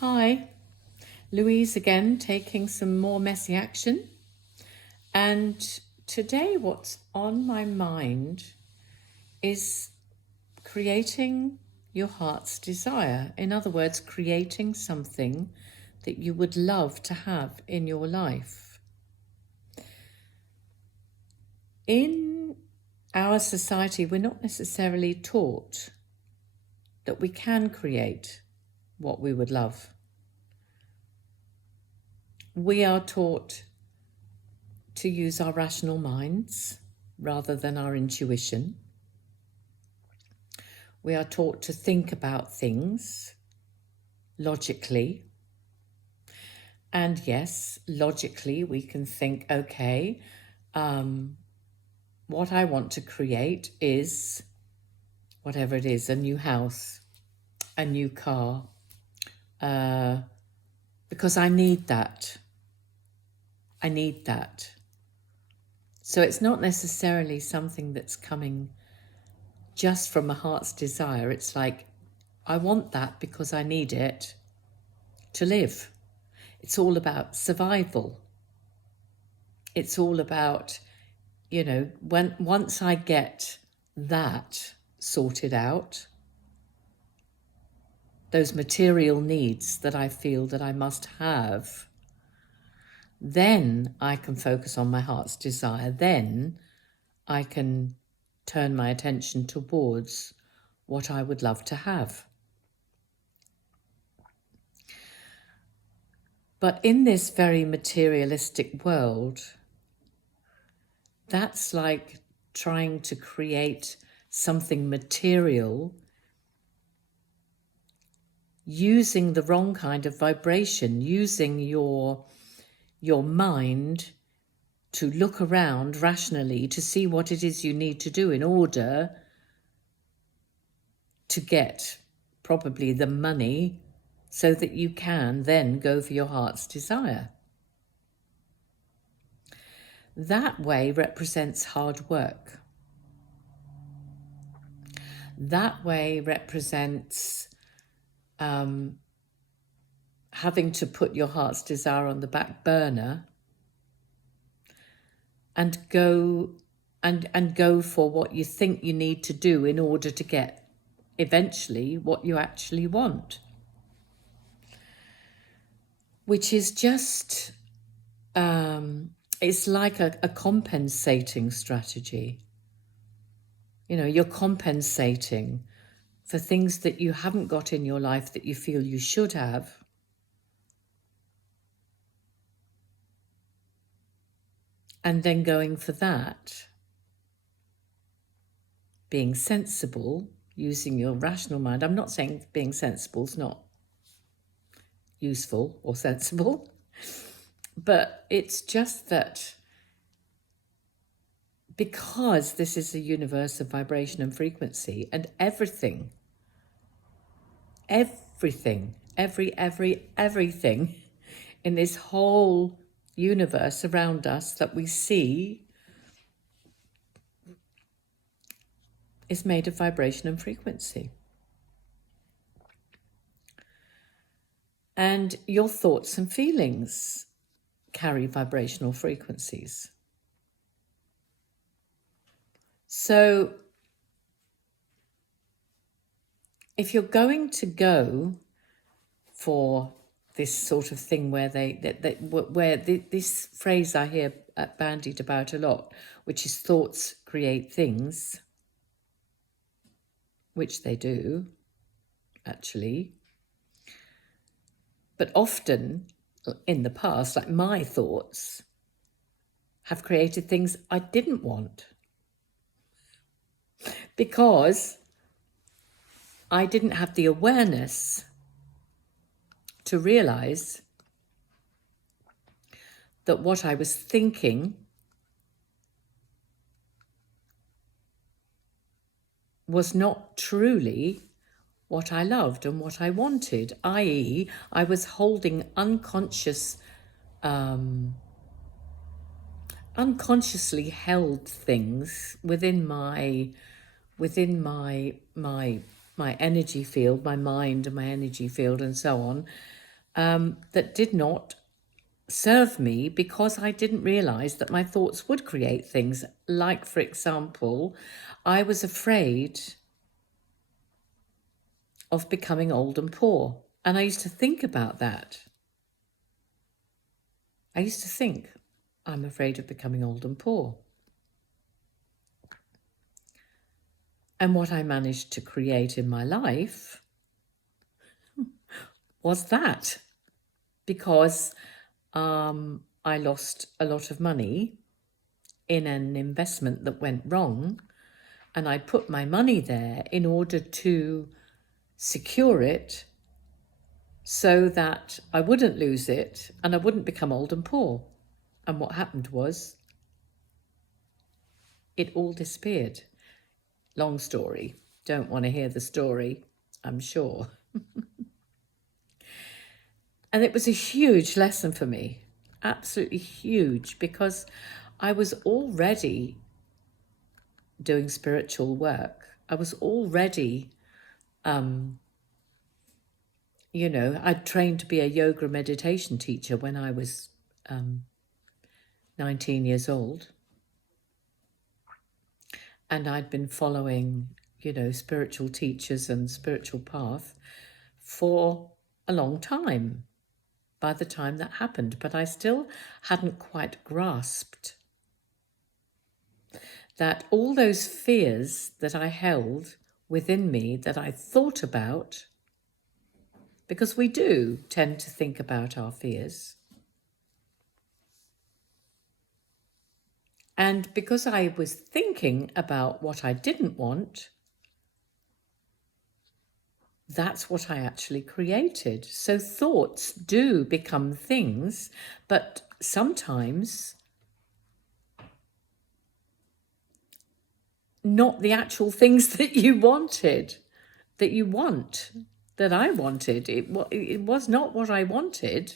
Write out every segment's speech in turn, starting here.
Hi, Louise again, taking some more messy action. And today, what's on my mind is creating your heart's desire. In other words, creating something that you would love to have in your life. In our society, we're not necessarily taught that we can create what we would love. We are taught to use our rational minds rather than our intuition. We are taught to think about things logically. And yes, logically, we can think, okay, what I want to create is whatever it is, a new house, a new car, because I need that. I need that. So it's not necessarily something that's coming just from a heart's desire. It's like, I want that because I need it to live. It's all about survival. It's all about, once I get that sorted out, those material needs that I feel that I must have, then I can focus on my heart's desire. Then I can turn my attention towards what I would love to have. But in this very materialistic world, that's like trying to create something material using the wrong kind of vibration, using your mind to look around rationally to see what it is you need to do in order to get probably the money so that you can then go for your heart's desire. That way represents hard work. That way represents having to put your heart's desire on the back burner and go for what you think you need to do in order to get eventually what you actually want, which is just it's like a compensating strategy. You're compensating for things that you haven't got in your life that you feel you should have. And then going for that, being sensible, using your rational mind. I'm not saying being sensible is not useful or sensible, but it's just that because this is a universe of vibration and frequency, and everything, everything in this whole universe around us that we see is made of vibration and frequency. And your thoughts and feelings carry vibrational frequencies. So if you're going to go for this sort of thing where this phrase I hear bandied about a lot, which is thoughts create things, which they do, actually. But often in the past, like my thoughts have created things I didn't want because I didn't have the awareness to realize that what I was thinking was not truly what I loved and what I wanted, i.e., I was holding unconsciously held things within my energy field, my mind and my energy field and so on, that did not serve me because I didn't realize that my thoughts would create things. Like, for example, I was afraid of becoming old and poor. And I used to think about that. I used to think, I'm afraid of becoming old and poor. And what I managed to create in my life was that, because I lost a lot of money in an investment that went wrong, and I put my money there in order to secure it so that I wouldn't lose it and I wouldn't become old and poor. And what happened was it all disappeared. Long story. Don't want to hear the story, I'm sure. And it was a huge lesson for me, absolutely huge, because I was already doing spiritual work. I was already, I'd trained to be a yoga meditation teacher when I was 19 years old. And I'd been following, spiritual teachers and spiritual path for a long time by the time that happened. But I still hadn't quite grasped that all those fears that I held within me, that I thought about, because we do tend to think about our fears. And because I was thinking about what I didn't want, that's what I actually created. So thoughts do become things, but sometimes not the actual things that you wanted, that you want, that I wanted. It was not what I wanted,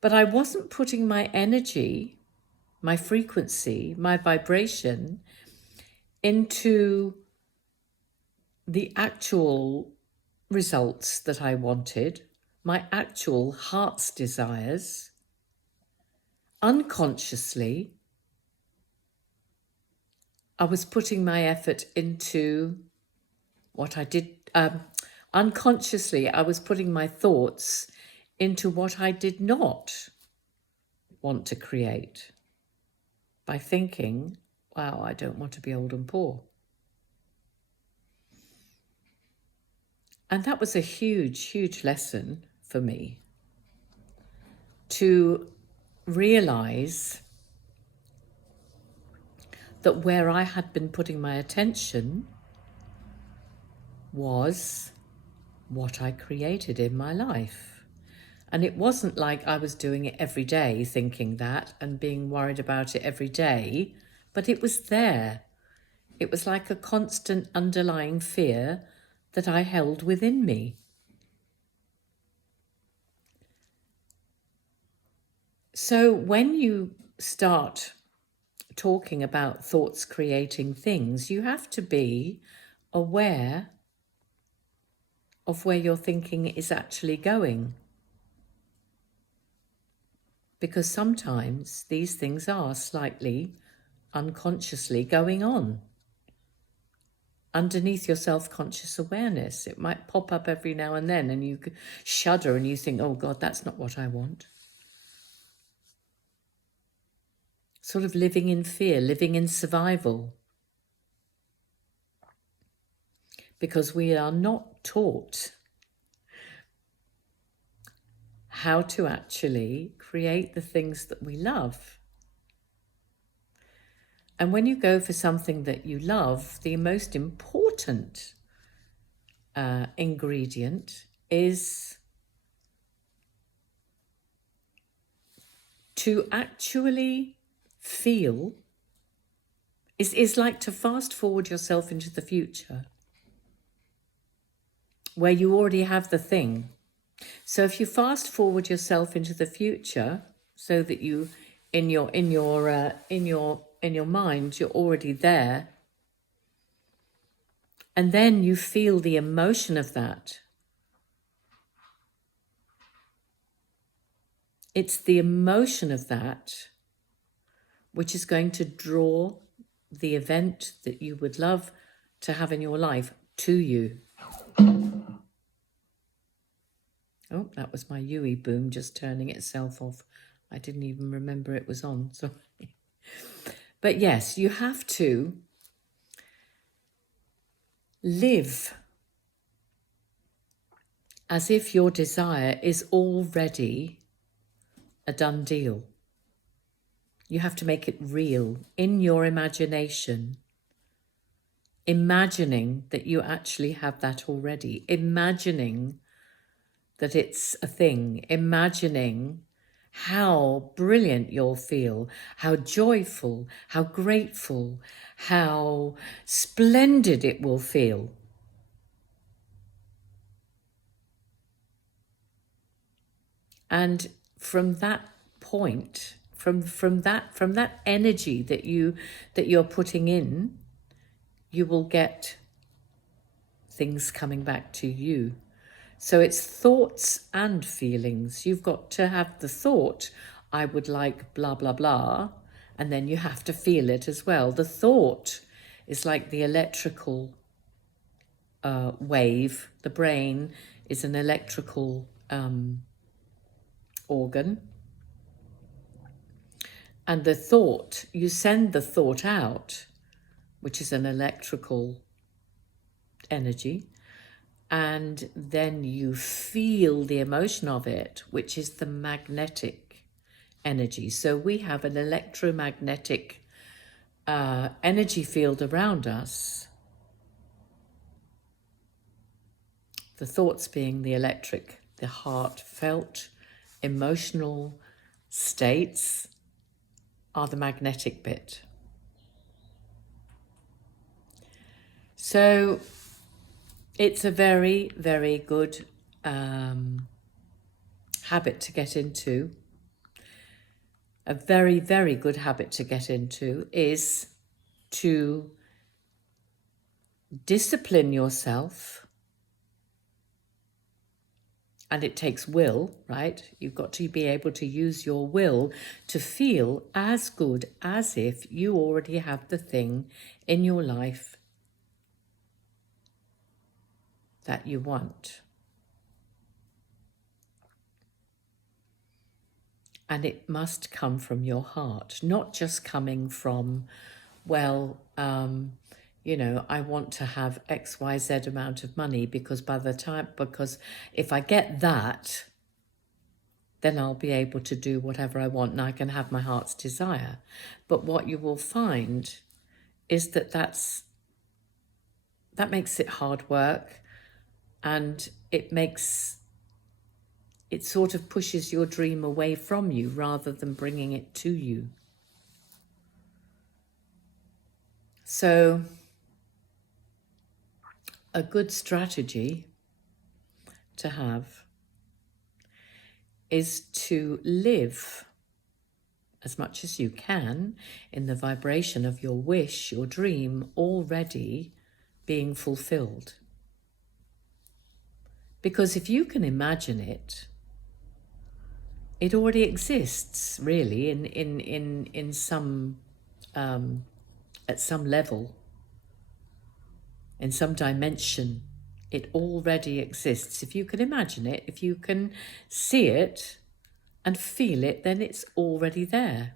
but I wasn't putting my energy, my frequency, my vibration into the actual results that I wanted, my actual heart's desires. Unconsciously, I was putting my effort into what I did. Unconsciously, I was putting my thoughts into what I did not want to create by thinking, wow, I don't want to be old and poor. And that was a huge, huge lesson for me, to realize that where I had been putting my attention was what I created in my life. And it wasn't like I was doing it every day, thinking that and being worried about it every day, but it was there. It was like a constant underlying fear that I held within me. So when you start talking about thoughts creating things, you have to be aware of where your thinking is actually going. Because sometimes these things are slightly unconsciously going on underneath your self-conscious awareness. It might pop up every now and then and you shudder and you think, oh God, that's not what I want. Sort of living in fear, living in survival. Because we are not taught how to actually create the things that we love. And when you go for something that you love, the most important ingredient is to actually feel, is like to fast forward yourself into the future where you already have the thing. So if you fast forward yourself into the future so that you in your mind you're already there, and then you feel the emotion of that, It's the emotion of that which is going to draw the event that you would love to have in your life to you. Oh, that was my Yui boom just turning itself off. I didn't even remember it was on. Sorry. But yes, you have to live as if your desire is already a done deal. You have to make it real in your imagination, imagining that you actually have that already, imagining that it's a thing, imagining how brilliant you'll feel, how joyful, how grateful, how splendid it will feel. And from that point, from that energy that you're putting in, you will get things coming back to you. So it's thoughts and feelings. You've got to have the thought, I would like blah, blah, blah, and then you have to feel it as well. The thought is like the electrical wave. The brain is an electrical organ. And the thought, you send the thought out, which is an electrical energy, and then you feel the emotion of it, which is the magnetic energy. So we have an electromagnetic energy field around us. The thoughts being the electric, the heartfelt, emotional states are the magnetic bit. So it's a very, very good habit to get into. A very, very good habit to get into is to discipline yourself. And it takes will, right? You've got to be able to use your will to feel as good as if you already have the thing in your life that you want. And it must come from your heart, not just coming from, well, I want to have XYZ amount of money because if I get that, then I'll be able to do whatever I want and I can have my heart's desire. But what you will find is that makes it hard work, and it sort of pushes your dream away from you rather than bringing it to you. So a good strategy to have is to live as much as you can in the vibration of your wish, your dream already being fulfilled. Because if you can imagine it, it already exists, really, in some at some level, in some dimension. It already exists. If you can imagine it, if you can see it and feel it, then it's already there.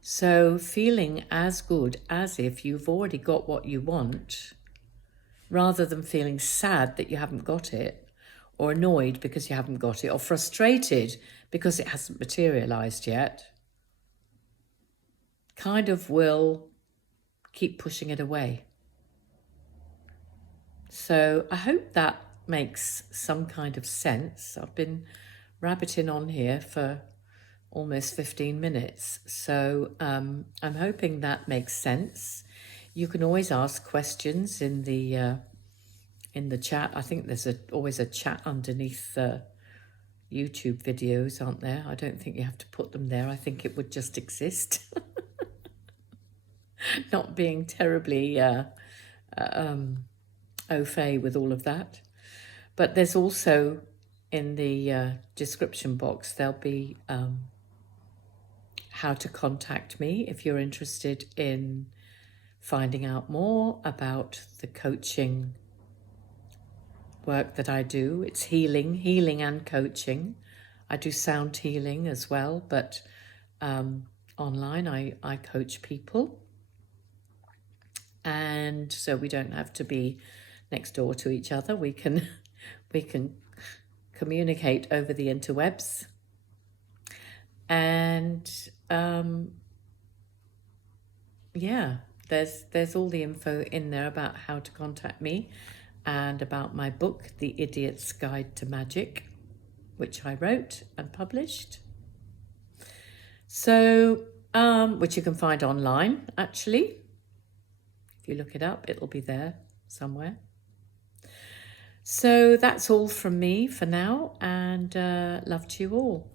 So feeling as good as if you've already got what you want, rather than feeling sad that you haven't got it, or annoyed because you haven't got it, or frustrated because it hasn't materialized yet, kind of will keep pushing it away. So I hope that makes some kind of sense. I've been rabbiting on here for almost 15 minutes. So I'm hoping that makes sense. You can always ask questions in the chat. I think there's always a chat underneath the YouTube videos, aren't there? I don't think you have to put them there. I think it would just exist. Not being terribly au fait with all of that. But there's also in the description box, there'll be how to contact me if you're interested in finding out more about the coaching work that I do. It's healing and coaching. I do sound healing as well, but online I coach people. And so we don't have to be next door to each other. We can communicate over the interwebs. And yeah, there's all the info in there about how to contact me and about my book, The Idiot's Guide to Magic, which I wrote and published. So, which you can find online, actually. If you look it up, it'll be there somewhere. So that's all from me for now, and love to you all.